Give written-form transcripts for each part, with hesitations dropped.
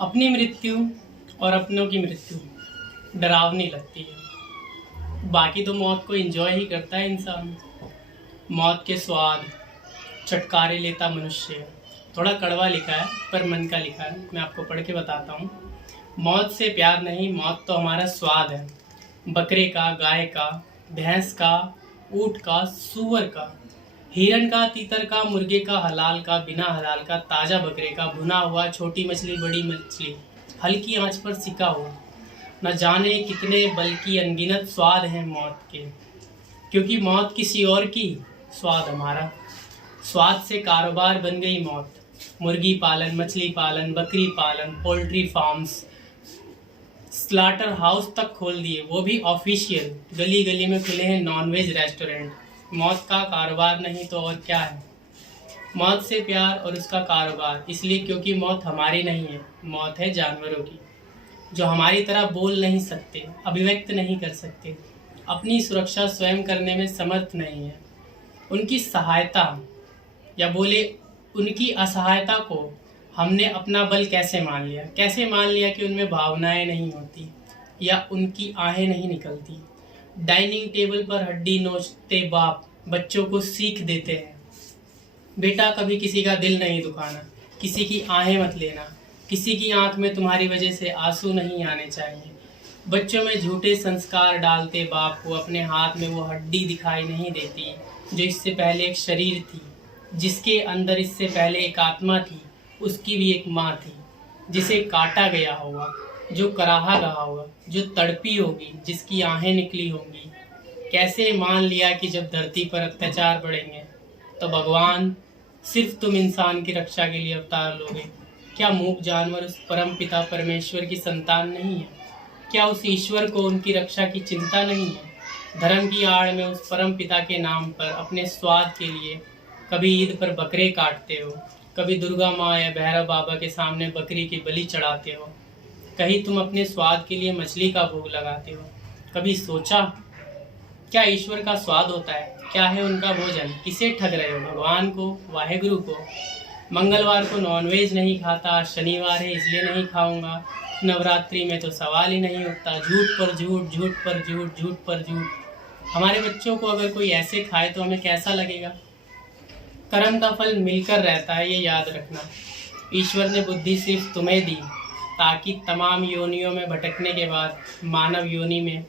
अपनी मृत्यु और अपनों की मृत्यु डरावनी लगती है। बाकी तो मौत को एंजॉय ही करता है इंसान। मौत के स्वाद चटकारे लेता मनुष्य। थोड़ा कड़वा लिखा है पर मन का लिखा है, मैं आपको पढ़ के बताता हूँ। मौत से प्यार नहीं, मौत तो हमारा स्वाद है। बकरे का, गाय का, भैंस का, ऊँट का, सूअर का, हिरन का, तीतर का, मुर्गे का, हलाल का, बिना हलाल का, ताज़ा बकरे का, भुना हुआ, छोटी मछली, बड़ी मछली, हल्की आंच पर सिका हुआ, न जाने कितने बल्कि अनगिनत स्वाद हैं मौत के। क्योंकि मौत किसी और की, स्वाद हमारा। स्वाद से कारोबार बन गई मौत। मुर्गी पालन, मछली पालन, बकरी पालन, पोल्ट्री फार्म्स, स्लाटर हाउस तक खोल दिए, वो भी ऑफिशियल। गली गली में खुले हैं नॉनवेज रेस्टोरेंट। मौत का कारोबार नहीं तो और क्या है। मौत से प्यार और उसका कारोबार इसलिए क्योंकि मौत हमारी नहीं है, मौत है जानवरों की, जो हमारी तरह बोल नहीं सकते, अभिव्यक्त नहीं कर सकते, अपनी सुरक्षा स्वयं करने में समर्थ नहीं है। उनकी सहायता या बोले उनकी असहायता को हमने अपना बल कैसे मान लिया। कैसे मान लिया कि उनमें भावनाएं नहीं होती या उनकी आहें नहीं निकलती। डाइनिंग टेबल पर हड्डी नोचते बाप बच्चों को सीख देते हैं, बेटा कभी किसी का दिल नहीं दुखाना, किसी की आहें मत लेना, किसी की आंख में तुम्हारी वजह से आंसू नहीं आने चाहिए। बच्चों में झूठे संस्कार डालते बाप को अपने हाथ में वो हड्डी दिखाई नहीं देती जो इससे पहले एक शरीर थी, जिसके अंदर इससे पहले एक आत्मा थी, उसकी भी एक माँ थी, जिसे काटा गया होगा, जो कराहा रहा होगा, जो तड़पी होगी, जिसकी आहें निकली होंगी। कैसे मान लिया कि जब धरती पर अत्याचार बढ़ेंगे तो भगवान सिर्फ तुम इंसान की रक्षा के लिए अवतार लोगे। क्या मूक जानवर उस परम पिता परमेश्वर की संतान नहीं है? क्या उस ईश्वर को उनकी रक्षा की चिंता नहीं है? धर्म की आड़ में उस परम पिता के नाम पर अपने स्वाद के लिए कभी ईद पर बकरे काटते हो, कभी दुर्गा माँ या भैरव बाबा के सामने बकरी की बलि चढ़ाते हो, कहीं तुम अपने स्वाद के लिए मछली का भोग लगाते हो। कभी सोचा क्या ईश्वर का स्वाद होता है? क्या है उनका भोजन? किसे ठग रहे हो? भगवान को, वाहेगुरु को। मंगलवार को नॉनवेज नहीं खाता, शनिवार है इसलिए नहीं खाऊंगा, नवरात्रि में तो सवाल ही नहीं उठता। झूठ पर झूठ, झूठ पर झूठ, झूठ पर झूठ। हमारे बच्चों को अगर कोई ऐसे खाए तो हमें कैसा लगेगा? कर्म का फल मिलकर रहता है, ये याद रखना। ईश्वर ने बुद्धि सिर्फ तुम्हें दी ताकि तमाम योनियों में भटकने के बाद मानव योनि में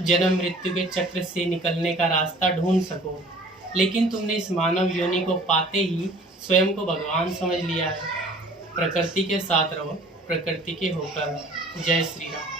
जन्म मृत्यु के चक्र से निकलने का रास्ता ढूंढ सको। लेकिन तुमने इस मानव योनि को पाते ही स्वयं को भगवान समझ लिया है। प्रकृति के साथ रहो, प्रकृति के होकर रहो। जय श्री राम।